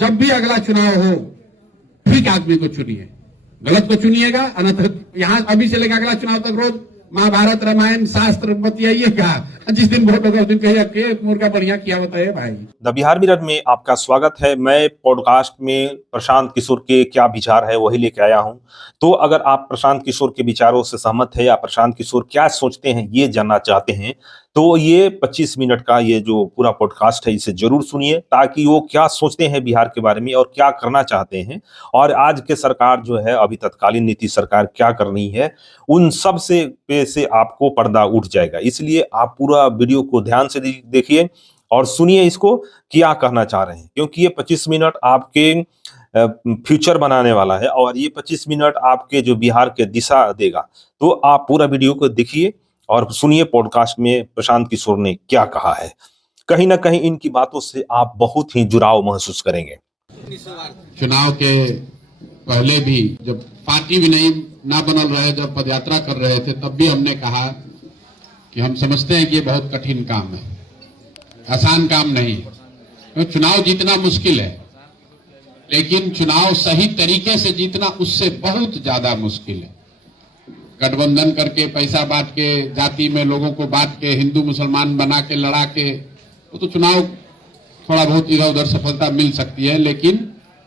जब भी अगला चुनाव हो ठीक आदमी को चुनिए, गलत को चुनिएगा, अन्यथा यहां अभी से लेकर अगला चुनाव तक रोज महाभारत रामायण शास्त्र बतियाइएगा, जिस दिन वोट होगा उस दिन कहिए मुर्गा बढ़िया किया बताइए भाई। द बिहार मिरर में आपका स्वागत है। मैं पॉडकास्ट में प्रशांत किशोर के क्या विचार है वही लेके आया हूं। तो अगर आप प्रशांत किशोर के विचारों से सहमत है या प्रशांत किशोर क्या सोचते हैं ये जानना चाहते हैं तो ये 25 मिनट का ये जो पूरा पॉडकास्ट है इसे जरूर सुनिए, ताकि वो क्या सोचते हैं बिहार के बारे में और क्या करना चाहते हैं, और आज के सरकार जो है अभी तत्कालीन नीतीश सरकार क्या कर रही है, उन सब से आपको पर्दा उठ जाएगा। इसलिए आप पूरा वीडियो को ध्यान से देखिए और सुनिए इसको क्या कहना चाह रहे हैं, क्योंकि ये 25 मिनट आपके फ्यूचर बनाने वाला है और ये 25 मिनट आपके जो बिहार के दिशा देगा। तो आप पूरा वीडियो को देखिए और सुनिए पॉडकास्ट में प्रशांत किशोर ने क्या कहा है। कहीं ना कहीं इनकी बातों से आप बहुत ही जुड़ाव महसूस करेंगे। चुनाव के पहले भी जब पार्टी भी नहीं ना बनल रहे, जब पदयात्रा कर रहे थे, तब भी हमने कहा कि हम समझते हैं कि ये बहुत कठिन काम है, आसान काम नहीं है। तो चुनाव जीतना मुश्किल है, लेकिन चुनाव सही तरीके से जीतना उससे बहुत ज्यादा मुश्किल है। गठबंधन करके, पैसा बांट के, जाति में लोगों को बांट के, हिंदू मुसलमान बना के, लड़ा के, तो चुनाव थोड़ा बहुत इधर उधर सफलता मिल सकती है, लेकिन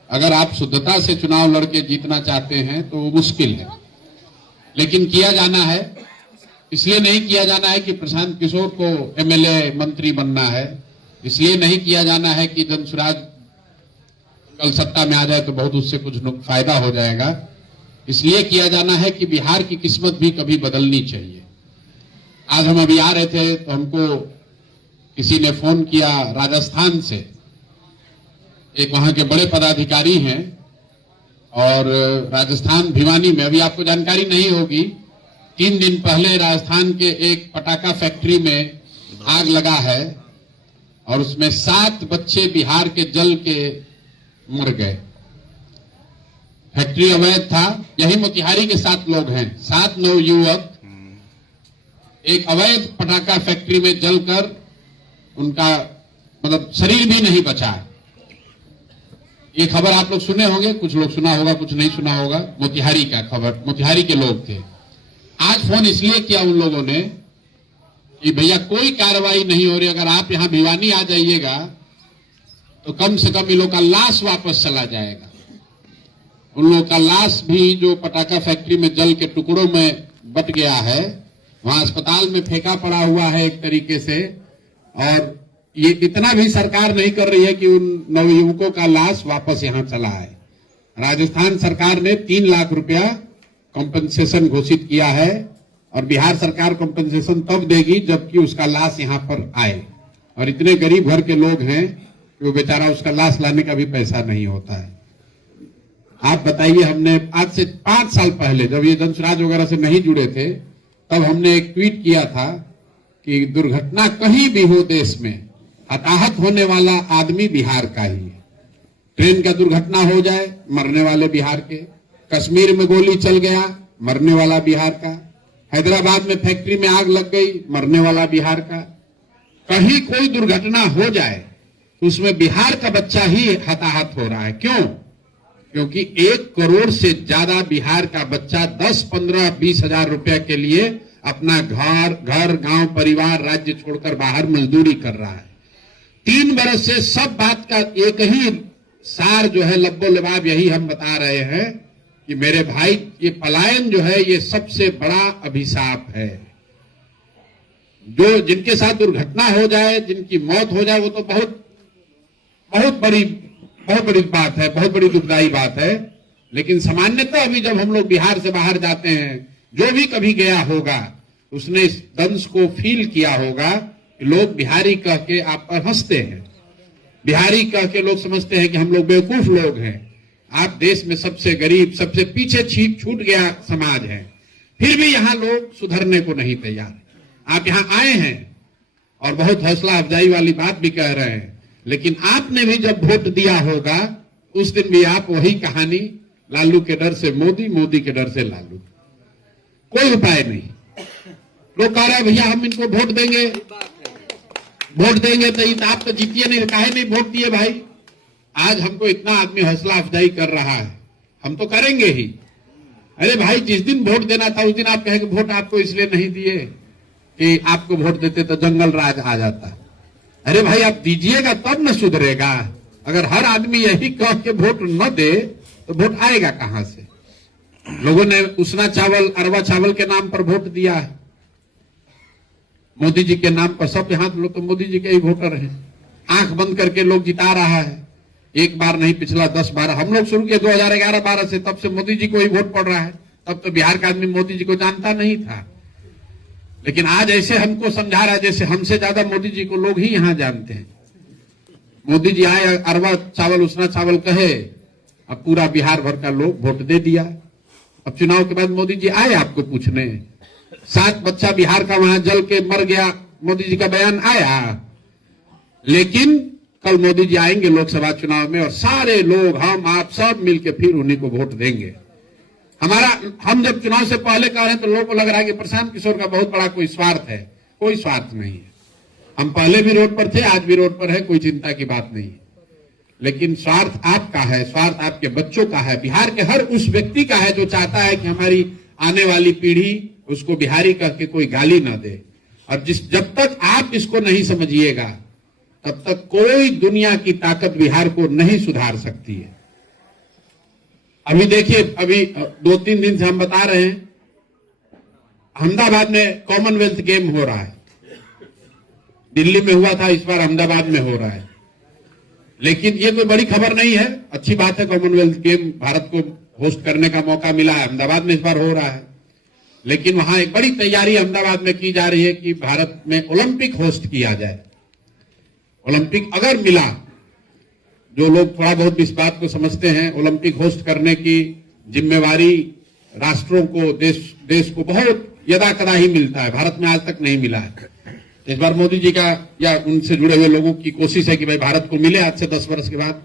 अगर आप शुद्धता से चुनाव लड़के जीतना चाहते हैं तो मुश्किल है। लेकिन किया जाना है, इसलिए नहीं किया जाना है कि प्रशांत किशोर को एमएलए मंत्री बनना है, इसलिए नहीं किया जाना है कि जनसुराज कल सत्ता में आ जाए तो बहुत उससे कुछ फायदा हो जाएगा, इसलिए किया जाना है कि बिहार की किस्मत भी कभी बदलनी चाहिए। आज हम अभी आ रहे थे तो हमको किसी ने फोन किया राजस्थान से, एक वहां के बड़े पदाधिकारी हैं, और राजस्थान भिवानी में, अभी आपको जानकारी नहीं होगी, 3 दिन पहले राजस्थान के एक पटाखा फैक्ट्री में आग लगा है और उसमें 7 बच्चे बिहार के जल के मर गए। फैक्ट्री अवैध था, यही मोतिहारी के 7 लोग हैं, 7 नवयुवक एक अवैध पटाखा फैक्ट्री में जलकर उनका मतलब शरीर भी नहीं बचा। ये खबर आप लोग सुने होंगे, कुछ लोग सुना होगा, कुछ नहीं सुना होगा। मोतिहारी का खबर, मोतिहारी के लोग थे। आज फोन इसलिए किया उन लोगों ने कि भैया कोई कार्रवाई नहीं हो रही, अगर आप यहां भिवानी आ जाइएगा तो कम से कम इन लोग का लाश वापस चला जाएगा। उन लोगों का लाश भी जो पटाखा फैक्ट्री में जल के टुकड़ों में बट गया है, वहां अस्पताल में फेंका पड़ा हुआ है एक तरीके से, और ये इतना भी सरकार नहीं कर रही है कि उन नवयुवकों का लाश वापस यहां चला है। राजस्थान सरकार ने 3 लाख रुपया कॉम्पेंसेशन घोषित किया है, और बिहार सरकार कॉम्पेंसेशन तब देगी जबकि उसका लाश यहां पर आए, और इतने गरीब घर के लोग हैं कि वो बेचारा उसका लाश लाने का भी पैसा नहीं होता है। आप बताइए, हमने आज से 5 साल पहले जब ये जनसुराज वगैरह से नहीं जुड़े थे, तब हमने एक ट्वीट किया था कि दुर्घटना कहीं भी हो देश में, हताहत होने वाला आदमी बिहार का ही है। ट्रेन का दुर्घटना हो जाए, मरने वाले बिहार के। कश्मीर में गोली चल गया, मरने वाला बिहार का। हैदराबाद में फैक्ट्री में आग लग गई, मरने वाला बिहार का। कहीं कोई दुर्घटना हो जाए तो उसमें बिहार का बच्चा ही हताहत हो रहा है। क्यों? क्योंकि 1 करोड़ से ज्यादा बिहार का बच्चा 10, 15, 20 हजार रुपए के लिए अपना घर, गांव, परिवार, राज्य छोड़कर बाहर मजदूरी कर रहा है। 3 बरस से सब बात का एक ही सार जो है, लब्बो लबाब यही हम बता रहे हैं कि मेरे भाई, ये पलायन जो है ये सबसे बड़ा अभिशाप है। जो जिनके साथ दुर्घटना हो जाए, जिनकी मौत हो जाए, वो तो बहुत बड़ी बात है, बहुत बड़ी दुखदायी बात है। लेकिन सामान्यतः अभी जब हम लोग बिहार से बाहर जाते हैं, जो भी कभी गया होगा उसने इस दंश को फील किया होगा कि लोग बिहारी कह के आप पर हंसते हैं, बिहारी कह के लोग समझते हैं कि हम लोग बेवकूफ लोग हैं। आप देश में सबसे गरीब, सबसे पीछे छूट गया समाज है, फिर भी यहाँ लोग सुधरने को नहीं तैयार। आप यहाँ आए हैं और बहुत हौसला अफजाई वाली बात भी कह रहे हैं, लेकिन आपने भी जब वोट दिया होगा उस दिन भी आप वही कहानी, लालू के डर से मोदी, मोदी के डर से लालू, कोई उपाय नहीं। लोग कह रहे हैं भैया हम इनको वोट देंगे तो आप तो जीतिए नहीं, काहे नहीं वोट दिए भाई? आज हमको इतना आदमी हौसला अफजाई कर रहा है, हम तो करेंगे ही। अरे भाई, जिस दिन वोट देना था उस दिन आप कहेंगे वोट आपको इसलिए नहीं दिए कि आपको वोट देते तो जंगल राज आ जाता। अरे भाई, आप दीजिएगा तब न सुधरेगा। अगर हर आदमी यही कह के वोट न दे तो वोट आएगा कहां से? लोगों ने उसना चावल, अरवा चावल के नाम पर वोट दिया है, मोदी जी के नाम पर। सब यहां लोग तो मोदी जी के ही वोटर हैं। आंख बंद करके लोग जिता रहा है, एक बार नहीं, पिछला 10 बार हम लोग शुरू किए 2011-12 से, तब से मोदी जी को ही वोट पड़ रहा है। तब तो बिहार का आदमी मोदी जी को जानता नहीं था, लेकिन आज ऐसे हमको समझा रहा है जैसे हमसे ज्यादा मोदी जी को लोग ही यहां जानते हैं। मोदी जी आए, अरवा चावल, उसना चावल कहे, अब पूरा बिहार भर का लोग वोट दे दिया। अब चुनाव के बाद मोदी जी आए आपको पूछने, 7 बच्चा बिहार का वहां जल के मर गया, मोदी जी का बयान आया। लेकिन कल मोदी जी आएंगे लोकसभा चुनाव में और सारे लोग, हम आप सब मिलके फिर उन्हीं को वोट देंगे। हम जब चुनाव से पहले कह रहे हैं तो लोगों को लग रहा है कि प्रशांत किशोर का बहुत बड़ा कोई स्वार्थ है। कोई स्वार्थ नहीं है। हम पहले भी रोड पर थे, आज भी रोड पर है, कोई चिंता की बात नहीं है। लेकिन स्वार्थ आपका है, स्वार्थ आपके बच्चों का है, बिहार के हर उस व्यक्ति का है जो चाहता है कि हमारी आने वाली पीढ़ी उसको बिहारी कह के कोई गाली ना दे। और जब तक आप इसको नहीं समझिएगा तब तक कोई दुनिया की ताकत बिहार को नहीं सुधार सकती है। अभी देखिए, अभी 2-3 दिन से हम बता रहे हैं, अहमदाबाद में कॉमनवेल्थ गेम हो रहा है। दिल्ली में हुआ था, इस बार अहमदाबाद में हो रहा है। लेकिन ये कोई बड़ी खबर नहीं है, अच्छी बात है। कॉमनवेल्थ गेम भारत को होस्ट करने का मौका मिला है, अहमदाबाद में इस बार हो रहा है। लेकिन वहां एक बड़ी तैयारी अहमदाबाद में की जा रही है कि भारत में ओलंपिक होस्ट किया जाए। ओलंपिक अगर मिला, जो लोग थोड़ा बहुत इस बात को समझते हैं, ओलंपिक होस्ट करने की जिम्मेवारी राष्ट्रों को, देश को बहुत यदा कदा ही मिलता है, भारत में आज तक नहीं मिला है। इस बार मोदी जी का या उनसे जुड़े हुए लोगों की कोशिश है कि भाई भारत को मिले। आज से 10 वर्ष के बाद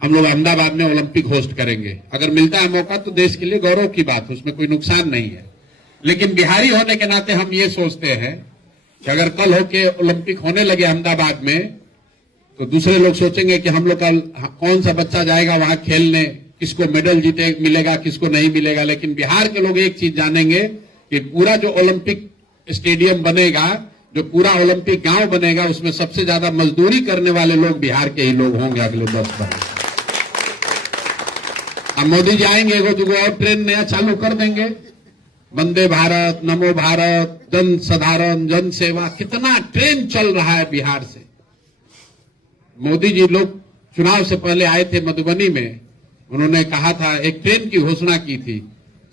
हम लोग अहमदाबाद में ओलंपिक होस्ट करेंगे। अगर मिलता है मौका तो देश के लिए गौरव की बात है, उसमें कोई नुकसान नहीं है। लेकिन बिहारी होने के नाते हम ये सोचते हैं कि अगर कल होके ओलंपिक होने लगे अहमदाबाद में तो दूसरे लोग सोचेंगे कि हम लोग कल कौन सा बच्चा जाएगा वहां खेलने, किसको मेडल जीते मिलेगा, किसको नहीं मिलेगा। लेकिन बिहार के लोग एक चीज जानेंगे कि पूरा जो ओलंपिक स्टेडियम बनेगा, जो पूरा ओलंपिक गांव बनेगा, उसमें सबसे ज्यादा मजदूरी करने वाले लोग बिहार के ही लोग होंगे अगले 10 वर्ष। अब मोदी जी आएंगे, एगो दूगो और ट्रेन नया चालू कर देंगे, वंदे भारत, नमो भारत, जन साधारण, जन सेवा, कितना ट्रेन चल रहा है बिहार से। मोदी जी लोग चुनाव से पहले आए थे मधुबनी में, उन्होंने कहा था, एक ट्रेन की घोषणा की थी।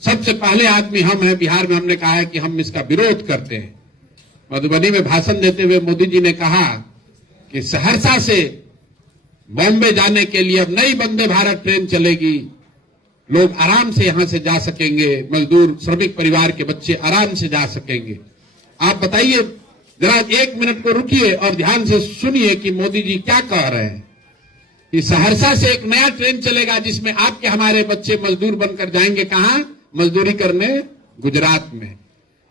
सबसे पहले आदमी हम हैं बिहार में, हमने कहा है कि हम इसका विरोध करते हैं। मधुबनी में भाषण देते हुए मोदी जी ने कहा कि सहरसा से बॉम्बे जाने के लिए अब नई वंदे भारत ट्रेन चलेगी, लोग आराम से यहां से जा सकेंगे, मजदूर श्रमिक परिवार के बच्चे आराम से जा सकेंगे। आप बताइए, जरा 1 मिनट को रुकिए और ध्यान से सुनिए कि मोदी जी क्या कह रहे हैं कि सहरसा से एक नया ट्रेन चलेगा जिसमें आपके हमारे बच्चे मजदूर बनकर जाएंगे। कहां मजदूरी करने? गुजरात में।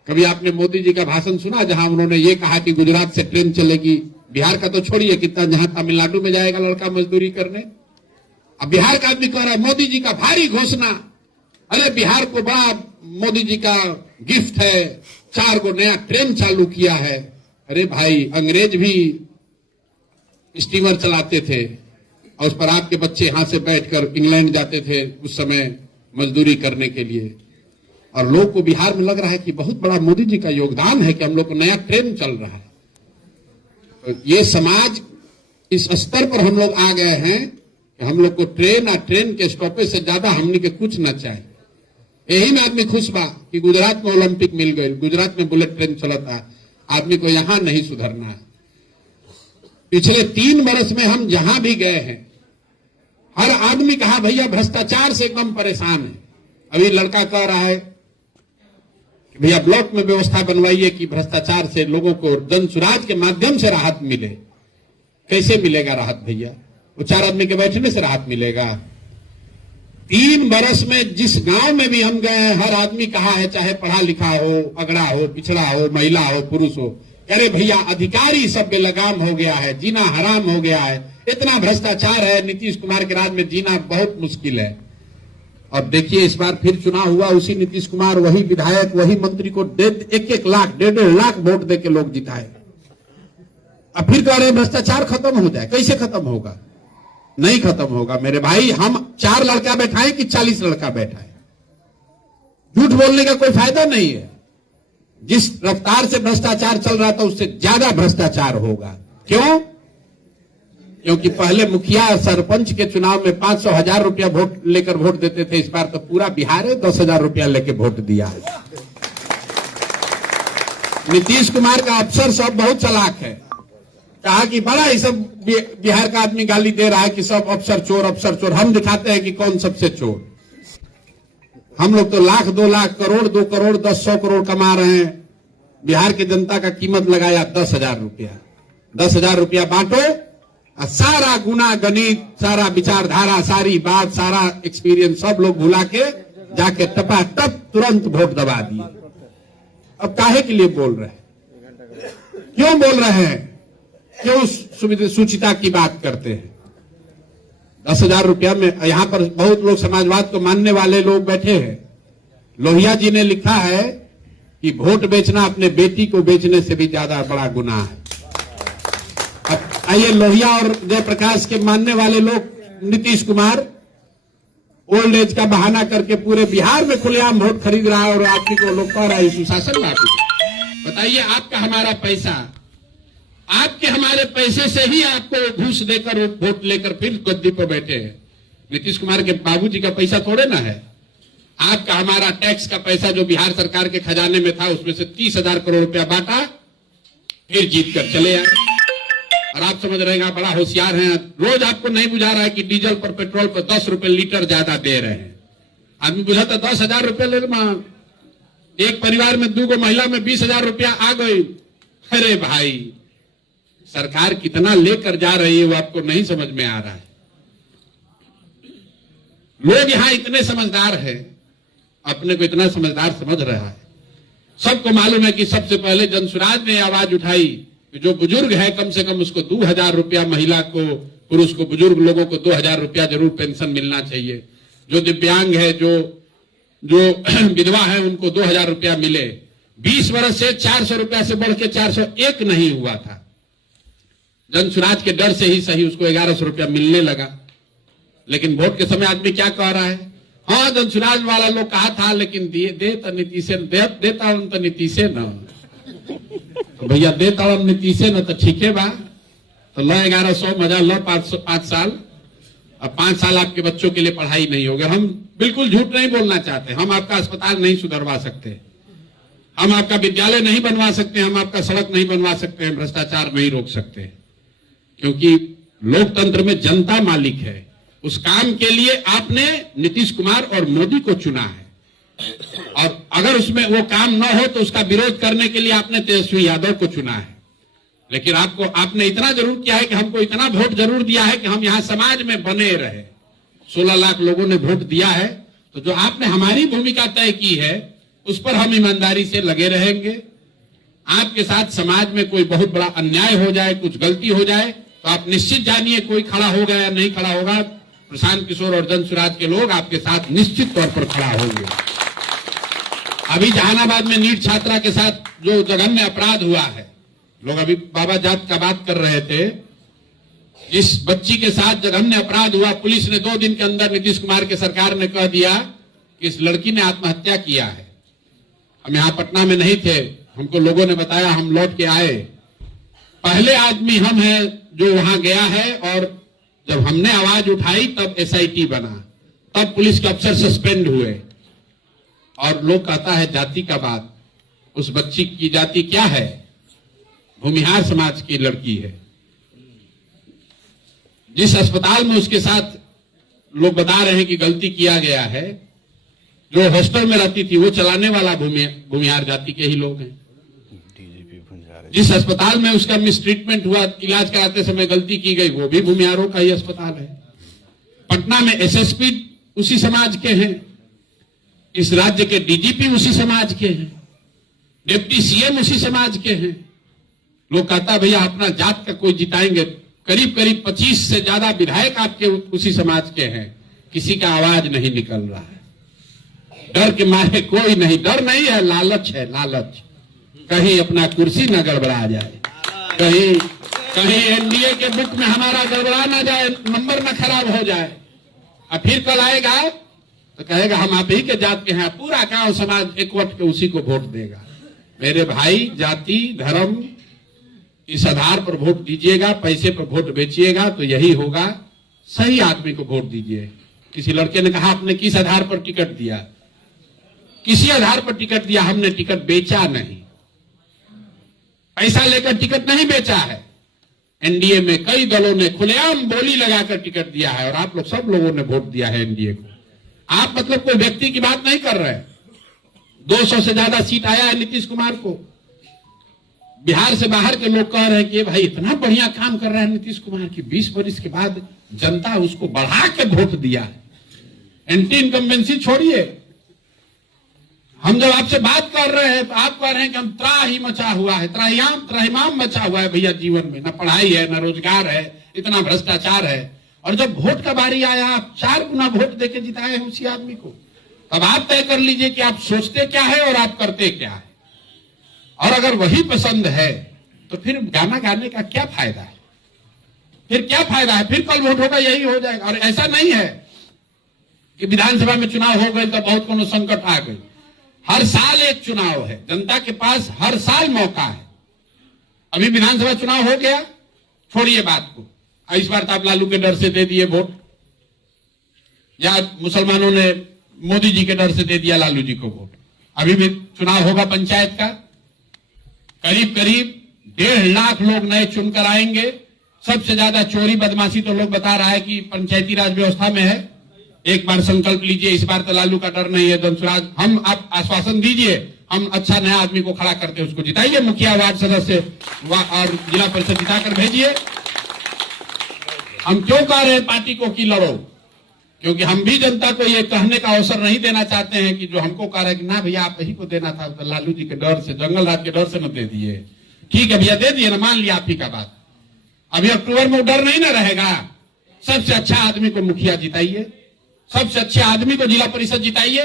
कभी आपने मोदी जी का भाषण सुना जहां उन्होंने ये कहा कि गुजरात से ट्रेन चलेगी? बिहार का तो छोड़िए, कितना जहां तमिलनाडु में जाएगा लड़का मजदूरी करने। अब बिहार का आदमी कह रहा है मोदी जी का भारी घोषणा, अरे बिहार को बड़ा मोदी जी का गिफ्ट है, 4 गो नया ट्रेन चालू किया है। अरे भाई, अंग्रेज भी स्टीमर चलाते थे और उस पर आपके बच्चे यहां से बैठकर इंग्लैंड जाते थे उस समय मजदूरी करने के लिए। और लोग को बिहार में लग रहा है कि बहुत बड़ा मोदी जी का योगदान है कि हम लोग को नया ट्रेन चल रहा है। तो ये समाज इस स्तर पर हम लोग आ गए हैं कि हम लोग को ट्रेन और ट्रेन के स्टॉपेज से ज्यादा हमने के कुछ न चाहिए। यही में आदमी खुश बा कि गुजरात में ओलंपिक मिल गई, गुजरात में बुलेट ट्रेन चलता। आदमी को यहां नहीं सुधरना है। पिछले 3 वर्ष में हम जहां भी गए हैं, हर आदमी कहा भैया भ्रष्टाचार से एकदम परेशान है। अभी लड़का कह रहा है कि भैया ब्लॉक में व्यवस्था बनवाइए कि भ्रष्टाचार से लोगों को जन सुराज के माध्यम से राहत मिले। कैसे मिलेगा राहत भैया? वो 4 आदमी के बैठने से राहत मिलेगा? 3 वर्ष में जिस गांव में भी हम गए हैं, हर आदमी कहा है, चाहे पढ़ा लिखा हो, अगड़ा हो, पिछड़ा हो, महिला हो, पुरुष हो, अरे भैया अधिकारी सब बेलगाम हो गया है, जीना हराम हो गया है, इतना भ्रष्टाचार है, नीतीश कुमार के राज में जीना बहुत मुश्किल है। और देखिए इस बार फिर चुनाव हुआ, उसी नीतीश कुमार वही विधायक वही मंत्री को 1-1 लाख 1.5 लाख वोट देके लोग जिताए। अब फिर कह रहे भ्रष्टाचार खत्म हो जाए, कैसे खत्म होगा? नहीं खत्म होगा मेरे भाई। हम 4 लड़का बैठाएं कि 40 लड़का बैठाएं, झूठ बोलने का कोई फायदा नहीं है। जिस रफ्तार से भ्रष्टाचार चल रहा था उससे ज्यादा भ्रष्टाचार होगा। क्यों? क्योंकि पहले मुखिया सरपंच के चुनाव में 500,000 रुपया वोट लेकर वोट देते थे, इस बार तो पूरा बिहार 10,000 रुपया लेकर वोट दिया है। नीतीश कुमार का अफसर सब बहुत चालाक है, कहा कि बड़ा ही सब बिहार का आदमी गाली दे रहा है कि सब अफसर चोर। हम दिखाते हैं कि कौन सबसे चोर। हम लोग तो लाख 2 लाख करोड़ 2 करोड़ 10-100 करोड़ कमा रहे हैं। बिहार की जनता का कीमत लगाया 10,000 रुपया। 10,000 रुपया बांटो और सारा गुना गणित, सारा विचारधारा, सारी बात, सारा एक्सपीरियंस सब लोग भुला के जाके टपाटप तुरंत वोट दबा दिए। अब काहे के लिए बोल रहे हैं? क्यों बोल रहे हैं? क्यों सुचिता की बात करते हैं? 10,000 रुपया में यहां पर बहुत लोग समाजवाद को मानने वाले लोग बैठे हैं। लोहिया जी ने लिखा है कि वोट बेचना अपने बेटी को बेचने से भी ज्यादा बड़ा गुनाह है। अब आइए लोहिया और जयप्रकाश के मानने वाले लोग, नीतीश कुमार ओल्ड एज का बहाना करके पूरे बिहार में खुलेआम वोट खरीद रहा है और आदमी को लोग कह रहा है सुशासन लागू। बताइए, आपका हमारा पैसा, आपके हमारे पैसे से ही आपको घूस देकर वोट लेकर फिर गद्दी पर बैठे हैं। नीतीश कुमार के बाबूजी का पैसा थोड़े ना है। आपका हमारा टैक्स का पैसा जो बिहार सरकार के खजाने में था उसमें से 30,000 करोड़ रुपया बांटा, फिर जीत कर चले आए। और आप समझ रहे हैं आप बड़ा होशियार हैं। रोज आपको नहीं बुझा रहा है कि डीजल पर पेट्रोल पर 10 रुपए लीटर ज्यादा दे रहे हैं। आदमी बुझाता 10,000 रुपया ले एक परिवार में 2 महिला में 20,000 रुपया आ गई। अरे भाई, सरकार कितना लेकर जा रही है वो आपको नहीं समझ में आ रहा है। लोग यहां इतने समझदार हैं, अपने को इतना समझदार समझ रहा है। सबको मालूम है कि सबसे पहले जनसुराज ने आवाज उठाई कि जो बुजुर्ग है कम से कम उसको 2,000 रुपया, महिला को, पुरुष को, बुजुर्ग लोगों को 2,000 रुपया जरूर पेंशन मिलना चाहिए। जो दिव्यांग है, जो विधवा है, उनको 2,000 रुपया मिले। 20 वर्ष से 400 रुपया से बढ़ के 401 नहीं हुआ था। जनसुराज के डर से ही सही उसको 1100 रुपया मिलने लगा। लेकिन वोट के समय आदमी क्या कह रहा है? हाँ, जनसुराज वाला लोग कहा था लेकिन देता नीतीशे न, तो भैया देता नीतीशे न, तो ठीक है बा, तो लो 1100 मजा लो 5 साल। अब 5 साल आपके बच्चों के लिए पढ़ाई नहीं होगी। हम बिल्कुल झूठ नहीं बोलना चाहते। हम आपका अस्पताल नहीं सुधरवा सकते, हम आपका विद्यालय नहीं बनवा सकते, हम आपका सड़क नहीं बनवा सकते, हम भ्रष्टाचार नहीं रोक सकते। क्योंकि लोकतंत्र में जनता मालिक है। उस काम के लिए आपने नीतीश कुमार और मोदी को चुना है, और अगर उसमें वो काम न हो तो उसका विरोध करने के लिए आपने तेजस्वी यादव को चुना है। लेकिन आपने इतना जरूर किया है कि हमको इतना वोट जरूर दिया है कि हम यहां समाज में बने रहे। 16 लाख लोगों ने वोट दिया है, तो जो आपने हमारी भूमिका तय की है उस पर हम ईमानदारी से लगे रहेंगे। आपके साथ समाज में कोई बहुत बड़ा अन्याय हो जाए, कुछ गलती हो जाए, तो आप निश्चित जानिए कोई खड़ा होगा या नहीं खड़ा होगा, प्रशांत किशोर और जनसुराज के लोग आपके साथ निश्चित तौर पर खड़ा होंगे। अभी जहानाबाद में नीट छात्रा के साथ जो जघन्य अपराध हुआ है, लोग अभी बाबा जाट का बात कर रहे थे, इस बच्ची के साथ जघन्य अपराध हुआ। पुलिस ने 2 दिन के अंदर, नीतीश कुमार के सरकार ने कह दिया कि इस लड़की ने आत्महत्या किया है। हम यहाँ पटना में नहीं थे, हमको लोगों ने बताया, हम लौट के आए। पहले आदमी हम हैं जो वहां गया है, और जब हमने आवाज उठाई तब SIT बना, तब पुलिस के अफसर सस्पेंड हुए। और लोग कहता है जाति का बात, उस बच्ची की जाति क्या है? भूमिहार समाज की लड़की है। जिस अस्पताल में उसके साथ लोग बता रहे हैं कि गलती किया गया है, जो हॉस्टल में रहती थी वो चलाने वाला भूमिहार जाति के ही लोग हैं। जिस अस्पताल में उसका मिसट्रीटमेंट हुआ, इलाज कराते समय गलती की गई, वो भी भूमिहारों का ही अस्पताल है। पटना में SSP उसी समाज के हैं, इस राज्य के DGP उसी समाज के हैं, डिप्टी CM उसी समाज के हैं। लोग कहता भैया अपना जात का कोई जिताएंगे, करीब करीब 25 से ज्यादा विधायक आपके उसी समाज के हैं, किसी का आवाज नहीं निकल रहा है। डर के मारे कोई नहीं, डर नहीं है, लालच है, लालच। कहीं अपना कुर्सी न गड़बड़ा जाए, कहीं एनडीए के बुक में हमारा गड़बड़ा ना जाए, नंबर न खराब हो जाए। और फिर कल आएगा तो कहेगा हम आप ही के जात के हैं, पूरा गांव समाज एकवट के उसी को वोट देगा। मेरे भाई, जाति धर्म इस आधार पर वोट दीजिएगा, पैसे पर वोट बेचिएगा तो यही होगा। सही आदमी को वोट दीजिए। किसी लड़के ने कहा आपने किस आधार पर टिकट दिया? किसी आधार पर टिकट दिया, हमने टिकट बेचा नहीं, पैसा लेकर टिकट नहीं बेचा है। एनडीए में कई दलों ने खुलेआम बोली लगाकर टिकट दिया है और आप लोग सब लोगों ने वोट दिया है एनडीए को। आप मतलब कोई व्यक्ति की बात नहीं कर रहे। 200 से ज्यादा सीट आया है नीतीश कुमार को। बिहार से बाहर के लोग कह रहे हैं कि भाई इतना बढ़िया काम कर रहा है नीतीश कुमार की, 20 वर्ष के बाद जनता उसको बढ़ा के वोट दिया है। एंटी इनकम्बेंसी छोड़िए, हम जब आपसे बात कर रहे हैं तो आप कह रहे हैं कि हम त्राही मचा हुआ है, त्राहिमाम मचा हुआ है भैया जीवन में, न पढ़ाई है न रोजगार है, इतना भ्रष्टाचार है। और जब वोट का बारी आया, आप 4 गुना वोट देके जिताए हैं उसी आदमी को। तब आप तय कर लीजिए कि आप सोचते क्या है और आप करते क्या है। और अगर वही पसंद है तो फिर गाना गाने का क्या फायदा है? फिर क्या फायदा है? फिर कल वोट होगा यही हो जाएगा। और ऐसा नहीं है कि विधानसभा में चुनाव हो गए तो बहुत कोनो संकट आ गई। हर साल एक चुनाव है, जनता के पास हर साल मौका है। अभी विधानसभा चुनाव हो गया, छोड़िए बात को। इस बार तो आप लालू के डर से दे दिए वोट, या मुसलमानों ने मोदी जी के डर से दे दिया लालू जी को वोट। अभी भी चुनाव होगा पंचायत का, करीब करीब 1.5 लाख लोग नए चुनकर आएंगे। सबसे ज्यादा चोरी बदमाशी तो लोग बता रहा है कि पंचायती राज व्यवस्था में है। एक बार संकल्प लीजिए, इस बार तो लालू का डर नहीं है, धनसुराज हम आप आश्वासन दीजिए, हम अच्छा नया आदमी को खड़ा करते उसको जिताइए, मुखिया वार्ड सदस्य और जिला परिषद जिताकर भेजिए। हम क्यों कह रहे हैं पार्टी को कि लड़ो? क्योंकि हम भी जनता को ये कहने का अवसर नहीं देना चाहते हैं कि जो हमको कह रहे हैं कि ना भैया आप ही को देना था, तो लालू जी के डर से, जंगल राज के डर से न दे दिए। ठीक है भैया दे दिए ना, मान लिया आप ही का बात। अभी अक्टूबर में डर नहीं ना रहेगा। सबसे अच्छा आदमी को मुखिया जिताइए, सबसे अच्छे आदमी को जिला परिषद जिताइए।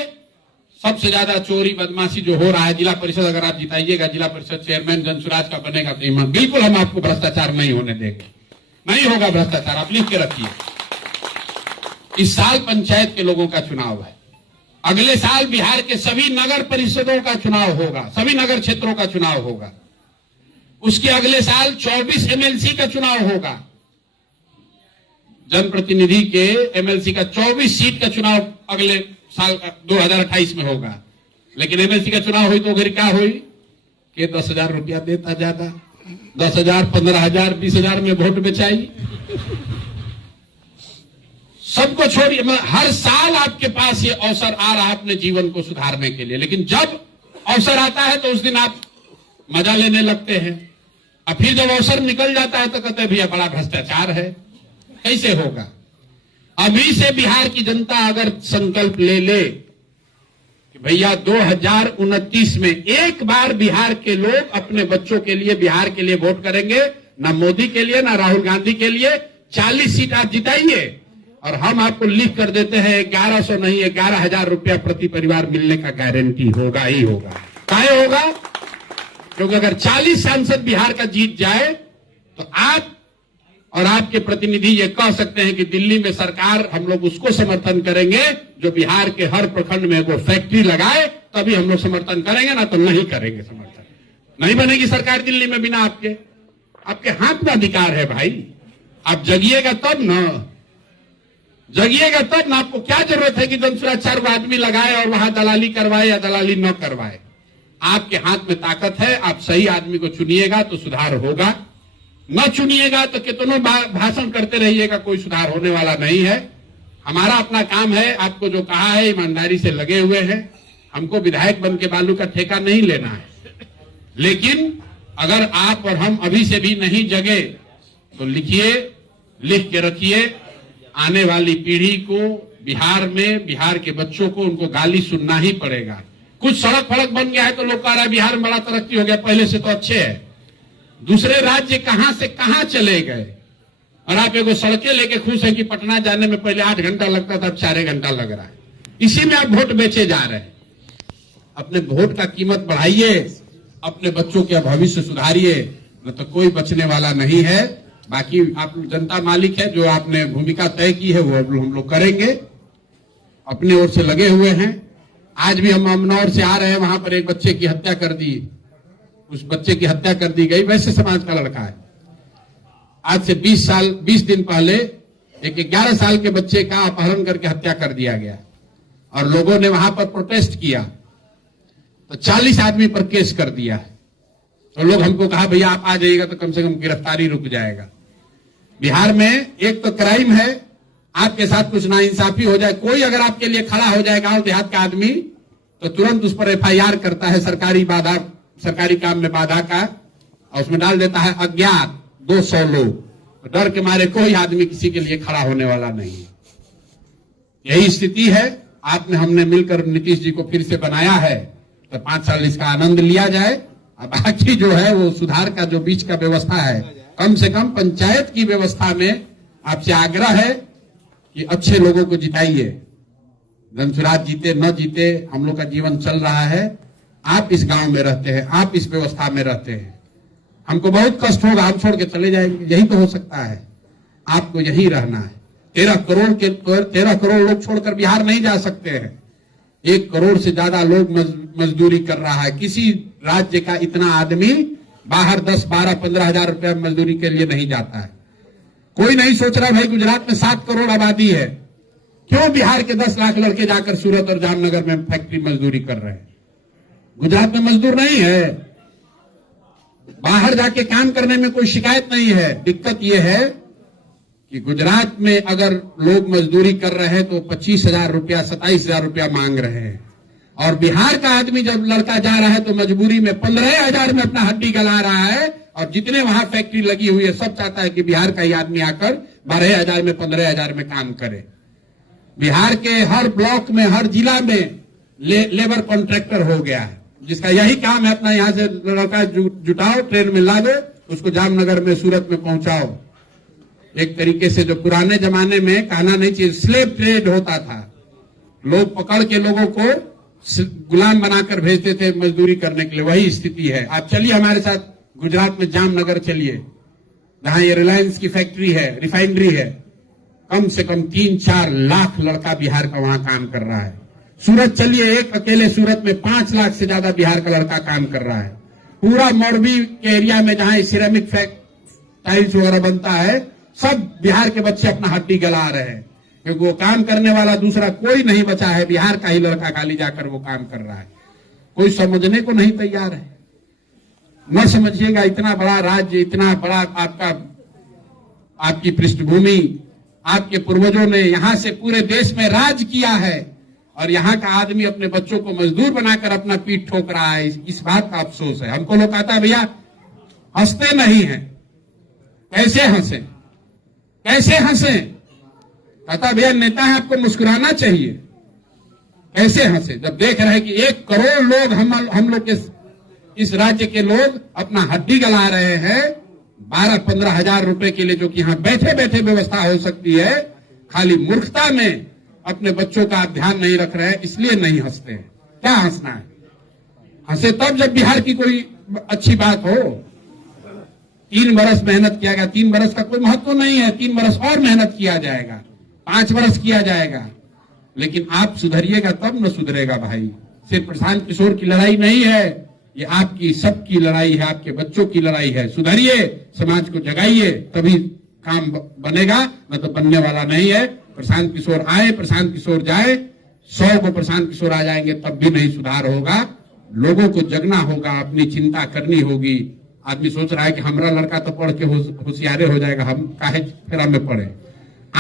सबसे ज्यादा चोरी बदमाशी जो हो रहा है, जिला परिषद अगर आप जिताइएगा, जिला परिषद चेयरमैन जनसुराज का बनेगा तो ईमान बिल्कुल हम आपको भ्रष्टाचार नहीं होने देंगे, नहीं होगा भ्रष्टाचार, आप लिख के रखिए। इस साल पंचायत के लोगों का चुनाव है, अगले साल बिहार के सभी नगर परिषदों का चुनाव होगा, सभी नगर क्षेत्रों का चुनाव होगा। उसके अगले साल 24 एमएलसी का चुनाव होगा। जनप्रतिनिधि के एमएलसी का 24 सीट का चुनाव अगले साल 2028 में होगा। लेकिन एमएलसी का चुनाव हुई तो फिर क्या हुई कि 10,000 रुपया देता ज्यादा, 10,000, 15,000, 20,000 में वोट बेचाई। सबको छोड़िए, हर साल आपके पास ये अवसर आ रहा है अपने जीवन को सुधारने के लिए, लेकिन जब अवसर आता है तो उस दिन आप मजा लेने लगते हैं, और फिर जब अवसर निकल जाता है तो कहते हैं भैया बड़ा भ्रष्टाचार है। कैसे होगा? अभी से बिहार की जनता अगर संकल्प ले ले कि भैया 2029 में एक बार बिहार के लोग अपने बच्चों के लिए, बिहार के लिए वोट करेंगे, ना मोदी के लिए ना राहुल गांधी के लिए, 40 सीट आप जिताइए और हम आपको लिख कर देते हैं 1100 नहीं 11,000 रुपया प्रति परिवार मिलने का गारंटी होगा ही होगा। काहे होगा? क्योंकि अगर 40 सांसद बिहार का जीत जाए तो आप और आपके प्रतिनिधि ये कह सकते हैं कि दिल्ली में सरकार, हम लोग उसको समर्थन करेंगे जो बिहार के हर प्रखंड में वो फैक्ट्री लगाए, तभी हम लोग समर्थन करेंगे, ना तो नहीं करेंगे समर्थन। नहीं बनेगी सरकार दिल्ली में बिना आपके। आपके हाथ में अधिकार है भाई, आप जगिएगा तब ना, जगिएगा तब ना। आपको क्या जरूरत है कि जनसुराज 4 आदमी लगाए और वहां दलाली करवाए या दलाली न करवाए? आपके हाथ में ताकत है, आप सही आदमी को चुनिएगा तो सुधार होगा, न चुनिएगा तो कितनों भाषण करते रहिएगा, कोई सुधार होने वाला नहीं है। हमारा अपना काम है, आपको जो कहा है ईमानदारी से लगे हुए हैं। हमको विधायक बन के बालू का ठेका नहीं लेना है, लेकिन अगर आप और हम अभी से भी नहीं जगे तो लिखिए, लिख के रखिए, आने वाली पीढ़ी को बिहार में, बिहार के बच्चों को उनको गाली सुनना ही पड़ेगा। कुछ सड़क फड़क बन गया है तो लोग कह रहा है बिहार में बड़ा तरक्की हो गया, पहले से तो अच्छे है। दूसरे राज्य कहां से कहां चले गए, और आप एगो सड़कें लेके खुश है कि पटना जाने में पहले 8 घंटा लगता था, अब 4 घंटा लग रहा है। इसी में आप वोट बेचे जा रहे हैं। अपने वोट का कीमत बढ़ाइए, अपने बच्चों के भविष्य सुधारिए, न तो कोई बचने वाला नहीं है। बाकी आप जनता मालिक है, जो आपने भूमिका तय की है वो हम लोग करेंगे, अपने ओर से लगे हुए हैं। आज भी हम अमनौर से आ रहे हैं, वहां पर एक बच्चे की हत्या कर दी, उस बच्चे की हत्या कर दी गई, वैसे समाज का लड़का है। आज से 20 दिन पहले एक 11 साल के बच्चे का अपहरण करके हत्या कर दिया गया और लोगों ने वहां पर प्रोटेस्ट किया तो 40 आदमी पर केस कर दिया है। तो लोग हमको कहा भैया आप आ जाइएगा तो कम से कम गिरफ्तारी रुक जाएगा। बिहार में एक तो क्राइम है, आपके साथ कुछ नाइंसाफी हो जाए, कोई अगर आपके लिए खड़ा हो जाए गांव देहात का आदमी तो तुरंत उस पर FIR करता है सरकारी काम में बाधा का, और उसमें डाल देता है अज्ञात 200 लोग। तो डर के मारे कोई आदमी किसी के लिए खड़ा होने वाला नहीं है। यही स्थिति है। हमने मिलकर नीतीश जी को फिर से बनाया है, तो 5 साल इसका आनंद लिया जाए। अब बाकी जो है वो सुधार का जो बीच का व्यवस्था है, कम से कम पंचायत की व्यवस्था में आपसे आग्रह है कि अच्छे लोगों को जिताइए। धनसुराज जीते न जीते, हम लोग का जीवन चल रहा है। आप इस गांव में रहते हैं, आप इस व्यवस्था में रहते हैं, हमको बहुत कष्ट होगा, हम छोड़ के चले जाएंगे, यही तो हो सकता है। आपको यही रहना है। 13 करोड़ लोग छोड़कर बिहार नहीं जा सकते हैं। 1 करोड़ से ज्यादा लोग मजदूरी कर रहा है। किसी राज्य का इतना आदमी बाहर 10, 12, 15 हजार रुपया मजदूरी के लिए नहीं जाता है। कोई नहीं सोच रहा भाई गुजरात में 7 करोड़ आबादी है, क्यों बिहार के 10 लाख लड़के जाकर सूरत और जामनगर में फैक्ट्री मजदूरी कर रहे हैं? गुजरात में मजदूर नहीं है, बाहर जाके काम करने में कोई शिकायत नहीं है। दिक्कत यह है कि गुजरात में अगर लोग मजदूरी कर रहे हैं तो 25,000 रुपया, 27,000 रुपया मांग रहे हैं, और बिहार का आदमी जब लड़का जा रहा है तो मजबूरी में 15,000 में अपना हड्डी गला रहा है। और जितने वहां फैक्ट्री लगी हुई है सब चाहता है कि बिहार का ही आदमी आकर 12,000 में, 15,000 में काम करे। बिहार के हर ब्लॉक में, हर जिला में लेबर कॉन्ट्रैक्टर हो गया है, जिसका यही काम है अपना यहां से लड़का जुटाओ, ट्रेन में लादो, उसको जामनगर में, सूरत में पहुंचाओ। एक तरीके से जो पुराने जमाने में कहना नहीं चाहिए, स्लेव ट्रेड होता था। लोग पकड़ के लोगों को गुलाम बनाकर भेजते थे मजदूरी करने के लिए, वही स्थिति है। आप चलिए हमारे साथ गुजरात में जामनगर चलिए, जहां ये रिलायंस की फैक्ट्री है, रिफाइनरी है। कम से कम 3-4 लाख लड़का बिहार का वहां काम कर रहा है। सूरत चलिए, एक अकेले सूरत में 5 लाख से ज्यादा बिहार का लड़का काम कर रहा है। पूरा मोरबी के एरिया में जहां सिरेमिक टाइल्स वगैरह बनता है, सब बिहार के बच्चे अपना हड्डी गला रहे हैं, क्योंकि वो काम करने वाला दूसरा कोई नहीं बचा है। बिहार का ही लड़का खाली जाकर वो काम कर रहा है। कोई समझने को नहीं तैयार है। न समझिएगा, इतना बड़ा राज्य, इतना बड़ा आपकी पृष्ठभूमि, आपके पूर्वजों ने यहां से पूरे देश में राज किया है, और यहां का आदमी अपने बच्चों को मजदूर बनाकर अपना पीठ ठोक रहा है। इस बात का अफसोस है। हमको लोग कहता है भैया हंसते नहीं है। कैसे हंसे, कैसे हंसे? कहता भैया नेता है, आपको मुस्कुराना चाहिए। कैसे हंसे जब देख रहे हैं कि 1 करोड़ लोग, हम लोग के इस राज्य के लोग अपना हड्डी गला रहे हैं 12-15 हजार रुपए के लिए, जो कि यहां बैठे बैठे व्यवस्था हो सकती है। खाली मूर्खता में अपने बच्चों का ध्यान नहीं रख रहे हैं, इसलिए नहीं हंसते हैं। क्या हंसना है? हंसे तब जब बिहार की कोई अच्छी बात हो। 3 बरस मेहनत किया गया, 3 बरस का कोई महत्व नहीं है। 3 बरस और मेहनत किया जाएगा, 5 बरस किया जाएगा, लेकिन आप सुधरिएगा तब न सुधरेगा भाई। सिर्फ प्रशांत किशोर की लड़ाई नहीं है, ये आपकी सबकी लड़ाई है, आपके बच्चों की लड़ाई है। सुधरिए, समाज को जगाइए, तभी काम बनेगा, न तो बनने वाला नहीं है। प्रशांत किशोर आए, प्रशांत किशोर जाए, 100 को प्रशांत किशोर आ जाएंगे तब भी नहीं सुधार होगा। लोगों को जगना होगा, अपनी चिंता करनी होगी। आदमी सोच रहा है कि हमारा लड़का तो पढ़ के होशियारे हो जाएगा, हम काहे फेरा में पड़े।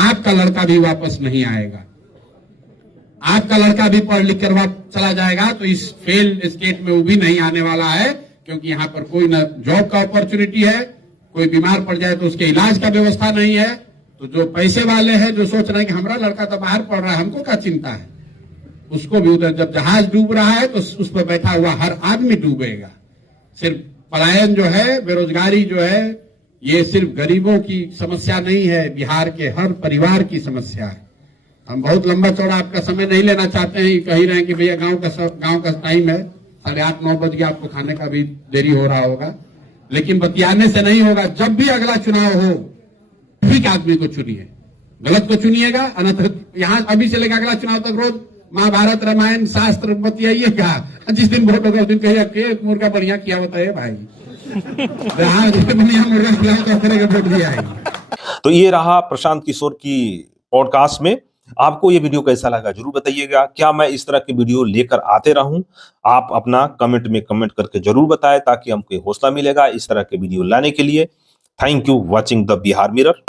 आपका लड़का भी वापस नहीं आएगा। आपका लड़का भी पढ़ लिख कर चला जाएगा तो इस फेल्ड स्टेट में वो भी नहीं आने वाला है, क्योंकि यहाँ पर कोई न जॉब का अपॉर्चुनिटी है, कोई बीमार पड़ जाए तो उसके इलाज का व्यवस्था नहीं है। तो जो पैसे वाले हैं, जो सोच रहे हैं कि हमारा लड़का तो बाहर पढ़ रहा है, हमको क्या चिंता है, उसको भी उधर जब जहाज डूब रहा है तो उस पर बैठा हुआ हर आदमी डूबेगा। सिर्फ पलायन जो है, बेरोजगारी जो है, ये सिर्फ गरीबों की समस्या नहीं है, बिहार के हर परिवार की समस्या है। हम बहुत लंबा चौड़ा आपका समय नहीं लेना चाहते हैं, कह रहे हैं कि भैया गांव का टाइम है, 8:30-9 बज गया, आपको खाने का भी देरी हो रहा होगा, लेकिन बतियाने से नहीं होगा। जब भी अगला चुनाव हो, ठीक आदमी को चुनिए, गलत को चुनिएगा, अन्यथा यहाँ अभी से लेकर अगला चुनाव तक रोज महाभारत रामायण शास्त्र बतियाइएगा। जिस दिन वोट होगा उस दिन कहिए के मुर्गा बढ़िया किया बताइए भाई, बढ़िया मुर्गा खिलाओ तो करेगा वोट भी आएगी। तो ये रहा प्रशांत किशोर की पॉडकास्ट में। आपको ये वीडियो कैसा लगा जरूर बताइएगा। क्या मैं इस तरह की वीडियो लेकर आते रहूं? आप अपना कमेंट में कमेंट करके जरूर बताएं, ताकि हमको हौसला मिलेगा इस तरह के वीडियो लाने के लिए। Thank you watching the Bihar mirror.